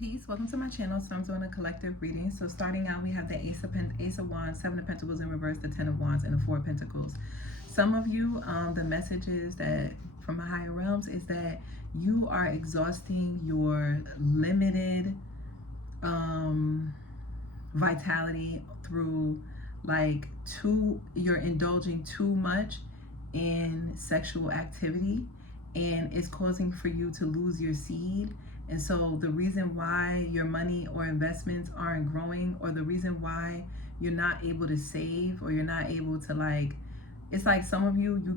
Peace. Welcome to my channel. So I'm doing a collective reading. So starting out, we have the Ace of Wands, Seven of Pentacles in reverse, the Ten of Wands, and the Four of Pentacles. Some of you, the messages that from the higher realms is that you are exhausting your limited vitality through you're indulging too much in sexual activity, and it's causing for you to lose your seed. And so the reason why your money or investments aren't growing, or the reason why you're not able to save, or you're not able to it's like some of you, you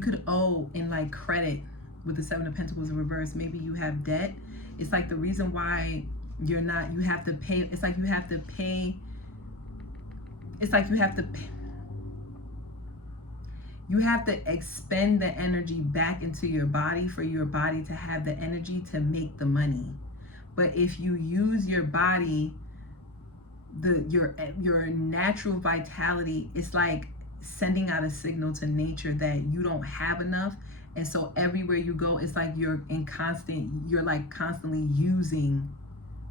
could owe in credit with the Seven of Pentacles in reverse. Maybe you have debt. It's like the reason why you have to pay. It's like you have to pay. It's like you have to pay. You have to expend the energy back into your body for your body to have the energy to make the money. But if you use your body, your natural vitality, it's like sending out a signal to nature that you don't have enough. And so everywhere you go, it's like you're constantly using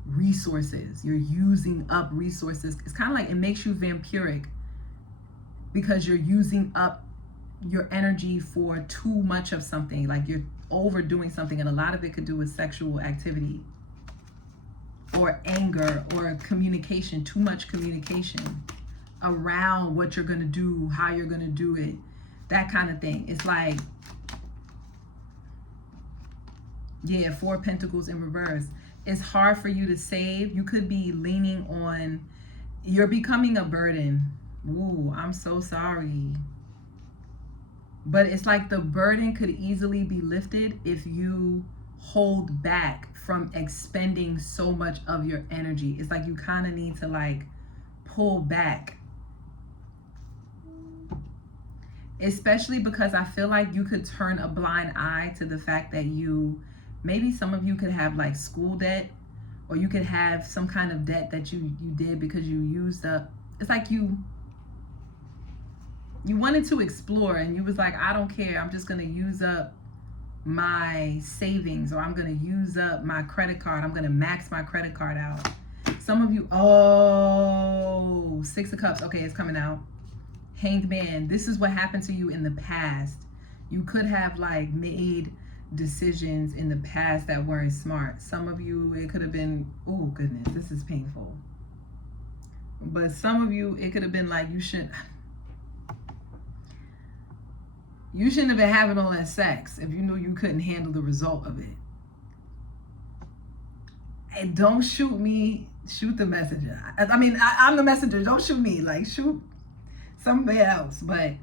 resources. You're using up resources. It's kind of like it makes you vampiric because you're using up your energy for too much of something. Like you're overdoing something, and a lot of it could do with sexual activity or anger or communication, too much communication around what you're going to do, how you're going to do it, that kind of thing. It's like, yeah, Four of Pentacles in reverse. It's hard for you to save. You could be leaning on, you're becoming a burden. Ooh, I'm so sorry. But it's like the burden could easily be lifted if you hold back from expending so much of your energy. It's like you kind of need to pull back. Especially because I feel like you could turn a blind eye to the fact that maybe some of you could have school debt, or you could have some kind of debt that you did because you used up. It's like you wanted to explore, and you was like, I don't care, I'm just going to use up my savings, or I'm going to use up my credit card, I'm going to max my credit card out. Some of you, Six of Cups, okay, it's coming out. Hanged Man, this is what happened to you in the past. You could have made decisions in the past that weren't smart. Some of you, it could have been, oh goodness, this is painful. But some of you, it could have been you shouldn't have been having all that sex if you knew you couldn't handle the result of it. And don't shoot me, shoot the messenger. I'm the messenger, don't shoot me, shoot somebody else. But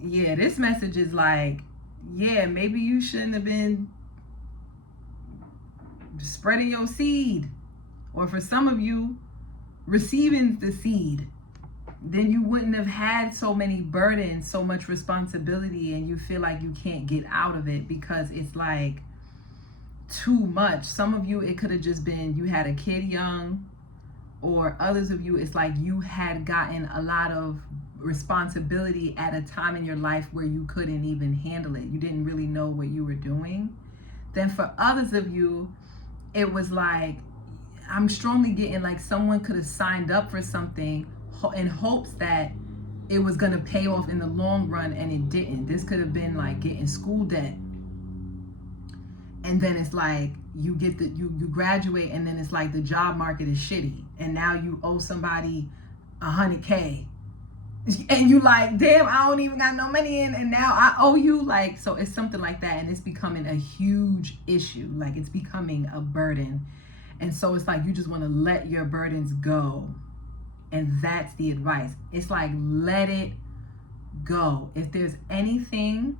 yeah, this message is yeah, maybe you shouldn't have been spreading your seed. Or for some of you, receiving the seed. Then you wouldn't have had so many burdens, so much responsibility, and you feel like you can't get out of it because it's too much. Some of you, it could have just been you had a kid young, or others of you, it's like you had gotten a lot of responsibility at a time in your life where you couldn't even handle it. You didn't really know what you were doing. Then for others of you, it was I'm strongly getting someone could have signed up for something in hopes that it was going to pay off in the long run, and it didn't. This could have been getting school debt, and then it's you get you graduate, and then it's the job market is shitty, and now you owe somebody $100K, and you damn, I don't even got no money in, and now I owe you so it's something like that, and it's becoming a huge issue. It's becoming a burden, and so it's you just want to let your burdens go. And that's the advice. It's let it go. If there's anything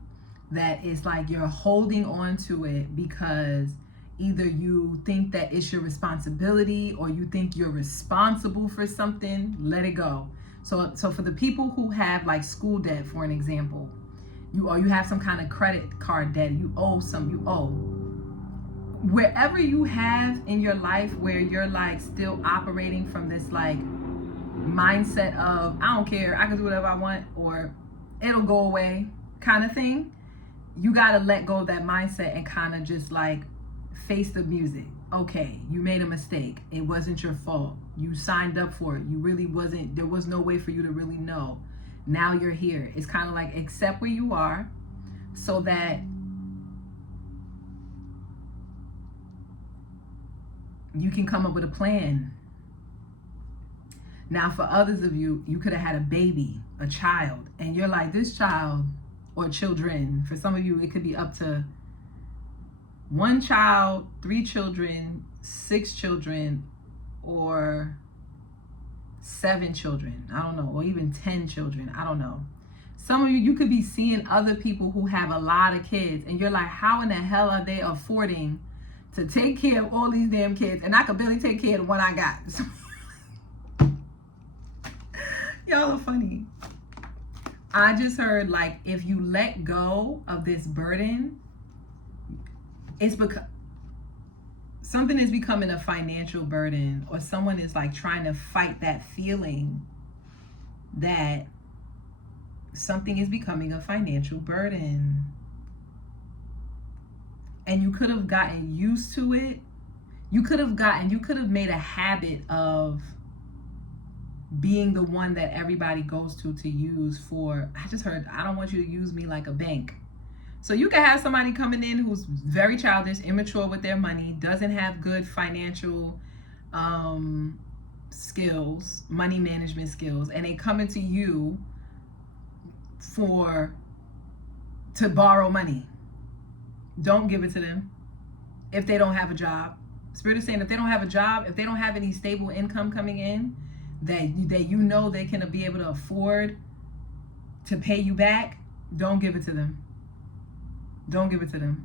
that is you're holding on to it because either you think that it's your responsibility, or you think you're responsible for something, let it go. So for the people who have school debt, for an example, you have some kind of credit card debt, you owe. Wherever you have in your life where you're still operating from this mindset of I don't care, I can do whatever I want, or it'll go away kind of thing, you got to let go of that mindset and kind of just face the music. okay, you made a mistake. It wasn't your fault. You signed up for it. You really wasn't, there was no way for you to really know. Now you're here. It's kind of like accept where you are so that you can come up with a plan. Now, for others of you, you could have had a baby, a child, and you're like, this child or children, for some of you, it could be up to 1 child, 3 children, 6 children, or 7 children. I don't know, or even 10 children. I don't know. Some of you, you could be seeing other people who have a lot of kids, and you're like, how in the hell are they affording to take care of all these damn kids? And I could barely take care of the one I got. Y'all are funny. I just heard, like, if you let go of this burden, it's because something is becoming a financial burden, or someone is like trying to fight that feeling that something is becoming a financial burden. And you could have gotten used to it. You could have made a habit of being the one that everybody goes to use for, I just heard, I don't want you to use me like a bank. So you can have somebody coming in who's very childish, immature with their money, doesn't have good financial skills, money management skills, and they come into you to borrow money. Don't give it to them if they don't have a job. Spirit is saying if they don't have a job, if they don't have any stable income coming in, that you know they can be able to afford to pay you back, don't give it to them. Don't give it to them.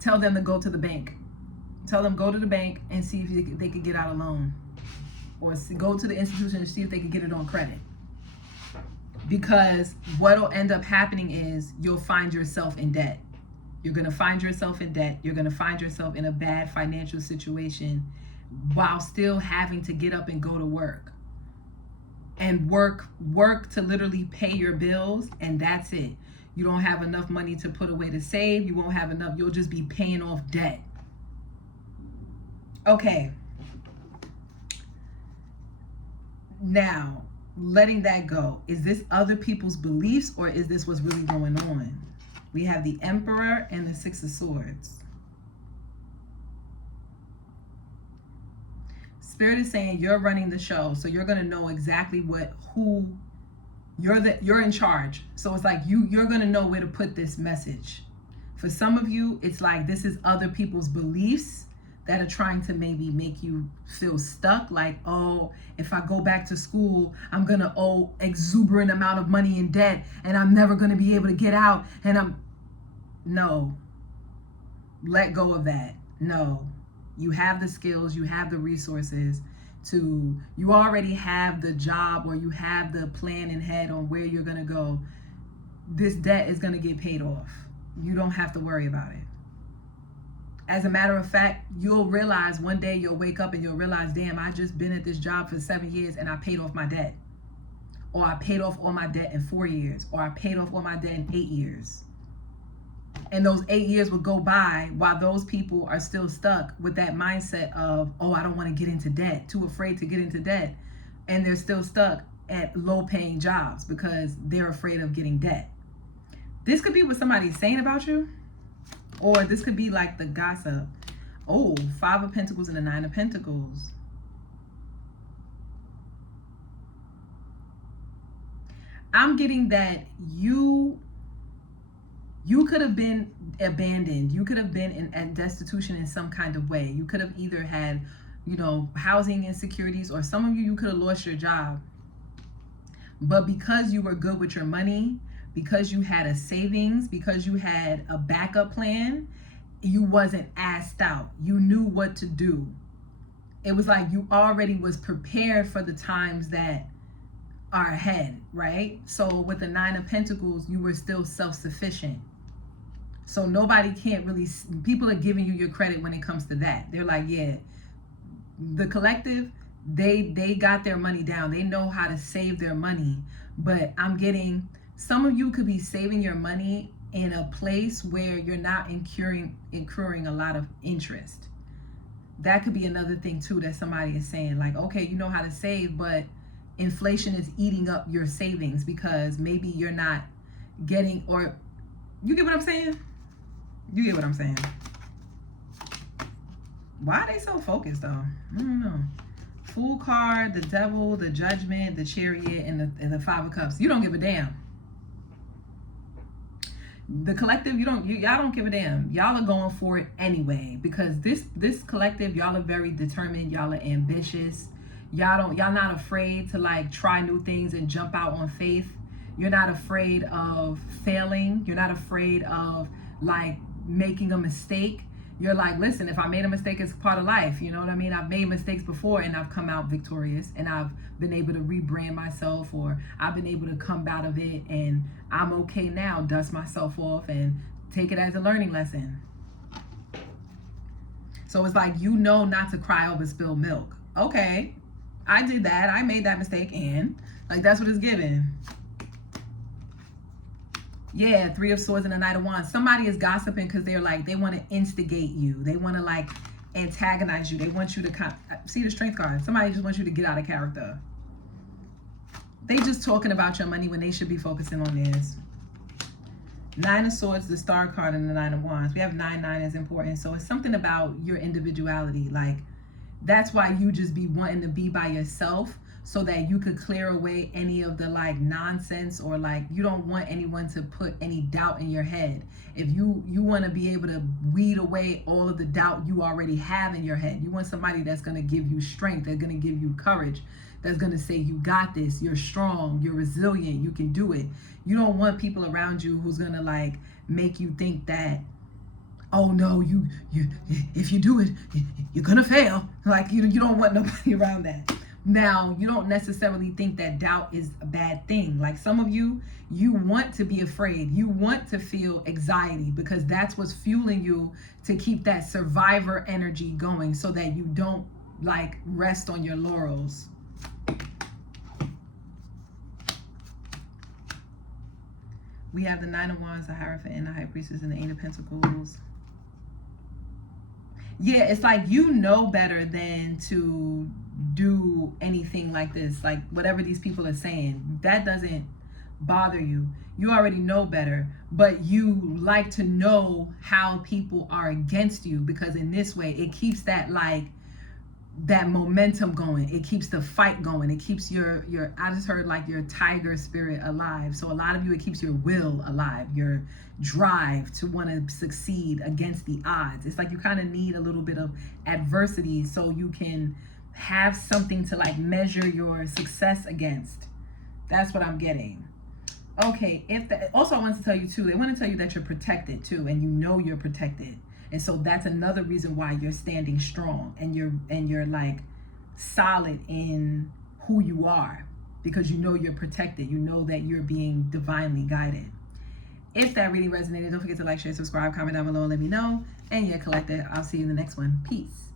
Tell them to go to the bank. Tell them go to the bank and see if they could get out a loan, or go to the institution and see if they can get it on credit. Because what'll end up happening is you'll find yourself in debt. You're going to find yourself in debt. You're going to find yourself in a bad financial situation while still having to get up and go to work. And work to literally pay your bills, and that's it. You don't have enough money to put away to save. You won't have enough. You'll just be paying off debt. Okay. Now, letting that go. Is this other people's beliefs, or is this what's really going on? We have the Emperor and the 6 of Swords. Spirit is saying you're running the show, so you're going to know exactly who you're in charge. So it's like you're going to know where to put this message. For some of you, it's like this is other people's beliefs that are trying to maybe make you feel stuck. Like, oh, if I go back to school, I'm going to owe exuberant amount of money in debt and I'm never going to be able to get out. And no, let go of that. No, you have the skills, you have the resources you already have the job, or you have the plan in head on where you're going to go. This debt is going to get paid off. You don't have to worry about it. As a matter of fact, you'll realize one day, you'll wake up and you'll realize, damn, I just been at this job for 7 years and I paid off my debt. Or I paid off all my debt in 4 years. Or I paid off all my debt in 8 years. And those 8 years would go by while those people are still stuck with that mindset of, oh, I don't want to get into debt, too afraid to get into debt. And they're still stuck at low paying jobs because they're afraid of getting debt. This could be what somebody's saying about you, or this could be like the gossip. Oh, 5 of Pentacles and the 9 of Pentacles. I'm getting that you could have been abandoned. You could have been in destitution in some kind of way. You could have either had, housing insecurities, or some of you could have lost your job. But because you were good with your money, because you had a savings, because you had a backup plan, you wasn't asked out. You knew what to do. It was like you already was prepared for the times that are ahead, right? So with the 9 of Pentacles, you were still self-sufficient. So nobody can't really, people are giving you your credit when it comes to that. They're like, yeah, the collective, they got their money down. They know how to save their money. But I'm getting, some of you could be saving your money in a place where you're not incurring a lot of interest. That could be another thing too that somebody is saying, like, okay, you know how to save, but inflation is eating up your savings because maybe you're not getting, or you get what I'm saying? You get what I'm saying? Why are they so focused though? I don't know. Fool card, the devil, the judgment, the chariot, and the Five of Cups. You don't give a damn. The collective, y'all don't give a damn. Y'all are going for it anyway, because this collective, y'all are very determined. Y'all are ambitious. Y'all not afraid to like try new things and jump out on faith. You're not afraid of failing. You're not afraid of like making a mistake. You're like, listen, if I made a mistake, it's part of life. You know what I mean? I've made mistakes before and I've come out victorious, and I've been able to rebrand myself, or I've been able to come out of it, and I'm okay now, dust myself off and take it as a learning lesson. So it's like, you know not to cry over spilled milk. Okay, I did that. I made that mistake, and like, that's what it's given. Yeah, Three of Swords and the Knight of Wands. Somebody is gossiping because they're like, they want to instigate you. They want to like antagonize you. They want you to see the Strength card. Somebody just wants you to get out of character. They just talking about your money when they should be focusing on theirs. Nine of Swords, the Star card, and the Nine of Wands. We have 9-9 is important. So it's something about your individuality. Like, that's why you just be wanting to be by yourself, so that you could clear away any of the like nonsense, or like, you don't want anyone to put any doubt in your head. If you want to be able to weed away all of the doubt you already have in your head. You want somebody that's going to give you strength, that's going to give you courage, that's going to say, you got this, you're strong, you're resilient, you can do it. You don't want people around you who's going to like make you think that, oh no, you if you do it, you're going to fail. Like, you don't want nobody around that. Now, you don't necessarily think that doubt is a bad thing. Like, some of you want to be afraid. You want to feel anxiety, because that's what's fueling you to keep that survivor energy going, so that you don't like rest on your laurels. We have the Nine of Wands, the Hierophant, and the High Priestess, and the Eight of Pentacles. Yeah, it's like, you know better than to do anything like this. Like, whatever these people are saying, that doesn't bother you. You already know better, but you like to know how people are against you, because in this way, it keeps that like that momentum going. It keeps the fight going. It keeps your I just heard like your tiger spirit alive. So a lot of you, it keeps your will alive, your drive to want to succeed against the odds. It's like you kind of need a little bit of adversity so you can have something to like measure your success against. That's what I'm getting. Okay, also I want to tell you too, they want to tell you that you're protected too, and you know you're protected. And so that's another reason why you're standing strong, and you're like solid in who you are, because you know you're protected. You know that you're being divinely guided. If that really resonated, don't forget to like, share, subscribe, comment down below, and let me know. And yeah, collective, I'll see you in the next one. Peace.